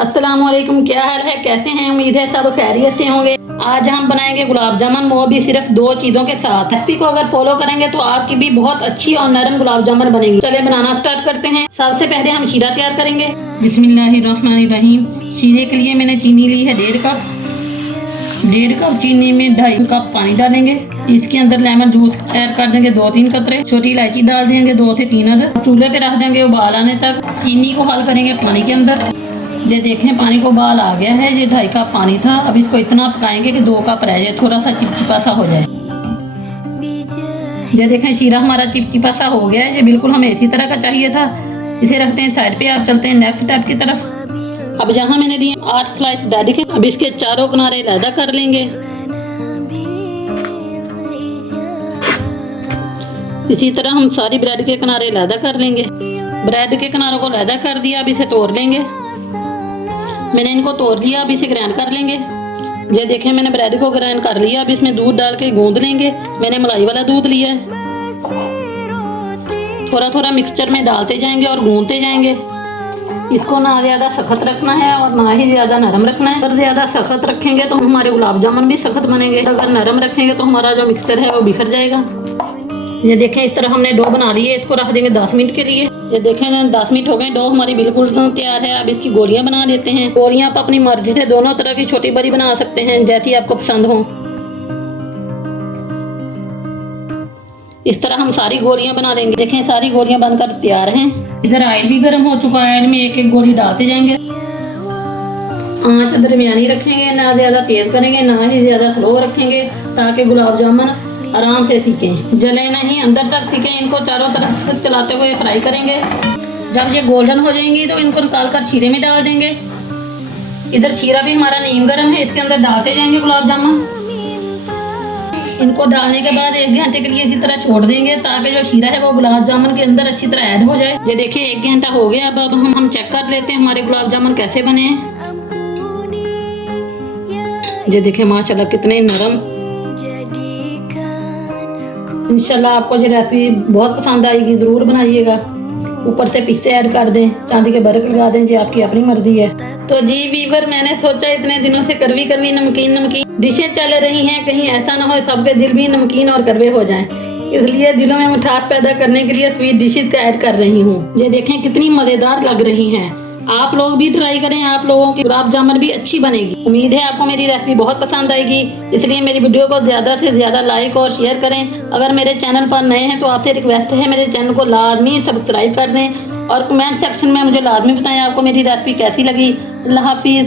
अस्सलाम वालेकुम, क्या हाल है, कैसे हैं? उम्मीद है सब खैरियत से होंगे। आज हम बनाएंगे गुलाब जामुन, वो भी सिर्फ 2 चीज़ों के साथ। रेसिपी को अगर फॉलो करेंगे तो आपकी भी बहुत अच्छी और नरम गुलाब जामुन बनेगी। चले बनाना स्टार्ट करते हैं। सबसे पहले हम शीरा तैयार करेंगे। बिस्मिल्लाहिर्रहमानिर्रहीम। शीरे के लिए मैंने चीनी ली है 1.5 कप। 1.5 कप चीनी में 2.5 कप पानी डालेंगे। इसके अंदर लेमन जूस ऐड कर देंगे 2-3 कतरे। छोटी इलायची डाल देंगे 2 से 3 अदद। चूल्हे पे रख देंगे उबाल आने तक। चीनी को हल करेंगे पानी के अंदर। ये देखें पानी को उबाल आ गया है। ये 2.5 कप पानी था। अब इसको इतना पकाएंगे कि 2 कप रह जाए, थोड़ा सा चिपचिपा सा हो जाए। ये देखें शीरा हमारा चिपचिपा सा हो गया है। ये बिल्कुल हमें इसी तरह का चाहिए था। इसे रखते हैं साइड पे। आप चलते हैं नेक्स्ट स्टेप की तरफ। अब जहाँ मैंने लिए 8 स्लाइस ब्रेड के, अब इसके चारों किनारे अलहदा कर लेंगे। इसी तरह हम सारी ब्रेड के किनारे अलहदा कर लेंगे। ब्रेड के किनारों को अलहदा कर दिया। अब इसे तोड़ लेंगे। मैंने इनको तोड़ लिया। अब इसे ग्राइंड कर लेंगे। ये देखें मैंने ब्रेड को ग्राइंड कर लिया। अब इसमें दूध डाल के गूंद लेंगे। मैंने मलाई वाला दूध लिया है। थोड़ा थोड़ा मिक्सचर में डालते जाएंगे और गूंदते जाएंगे। इसको ना ज़्यादा सख्त रखना है और ना ही ज़्यादा नरम रखना है। अगर ज़्यादा सख्त रखेंगे तो हमारे गुलाब जामुन भी सख्त बनेंगे। अगर नरम रखेंगे तो हमारा जो मिक्सचर है वो बिखर जाएगा। ये देखें इस तरह हमने डो बना ली है। इसको रख देंगे 10 मिनट के लिए। ये देखें 10 मिनट हो गए। डो हमारी बिल्कुल तैयार है। अब इसकी गोलियां बना देते हैं। गोलियां आप अपनी मर्जी से दोनों तरह की छोटी बड़ी बना सकते हैं, जैसी आपको पसंद हो। इस तरह हम सारी गोलियां बना लेंगे। देखें सारी गोलियां बनकर तैयार हैं। इधर ऑयल भी गर्म हो चुका है। ऑयल में एक एक गोली डालते जाएंगे। आंच दरमियानी रखेंगे, ना ज्यादा तेज करेंगे ना ही ज्यादा स्लो रखेंगे, ताकि गुलाब जामुन आराम से सीखें, जले नहीं, अंदर तक सीखें। इनको चारों तरफ चलाते हुए फ्राई करेंगे। जब ये गोल्डन हो जाएंगी तो इनको निकाल कर शीरे में डाल देंगे। इधर शीरा भी हमारा नीम गर्म है। इसके अंदर डालते जाएंगे गुलाब जामुन। इनको डालने के बाद 1 घंटे के लिए इसी तरह छोड़ देंगे, ताकि जो शीरा है वो गुलाब जामुन के अंदर अच्छी तरह ऐड हो जाए। ये देखिए 1 घंटा हो गया। अब हम चेक कर लेते हैं हमारे गुलाब जामुन कैसे बने हैं। ये देखिए माशाल्लाह कितने नरम। इंशाल्लाह आपको ये रेसिपी बहुत पसंद आएगी, ज़रूर बनाइएगा। ऊपर से पिस्ते ऐड कर दें, चांदी के बर्क लगा दें, ये आपकी अपनी मर्जी है। तो जी वीवर, मैंने सोचा इतने दिनों से करवी करवी नमकीन डिशें चल रही हैं, कहीं ऐसा ना हो सबके दिल भी नमकीन और करवे हो जाएं। इसलिए दिलों में मिठास पैदा करने के लिए स्वीट डिशेज ऐड कर रही हूँ। ये देखें कितनी मज़ेदार लग रही हैं। आप लोग भी ट्राई करें, आप लोगों की गुलाब जामुन भी अच्छी बनेगी। उम्मीद है आपको मेरी रेसिपी बहुत पसंद आएगी। इसलिए मेरी वीडियो को ज़्यादा से ज़्यादा लाइक और शेयर करें। अगर मेरे चैनल पर नए हैं तो आपसे रिक्वेस्ट है, मेरे चैनल को लाजमी सब्सक्राइब कर दें और कमेंट सेक्शन में मुझे लाजमी बताएं आपको मेरी रेसिपी कैसी लगी। अल्लाह हाफिज़।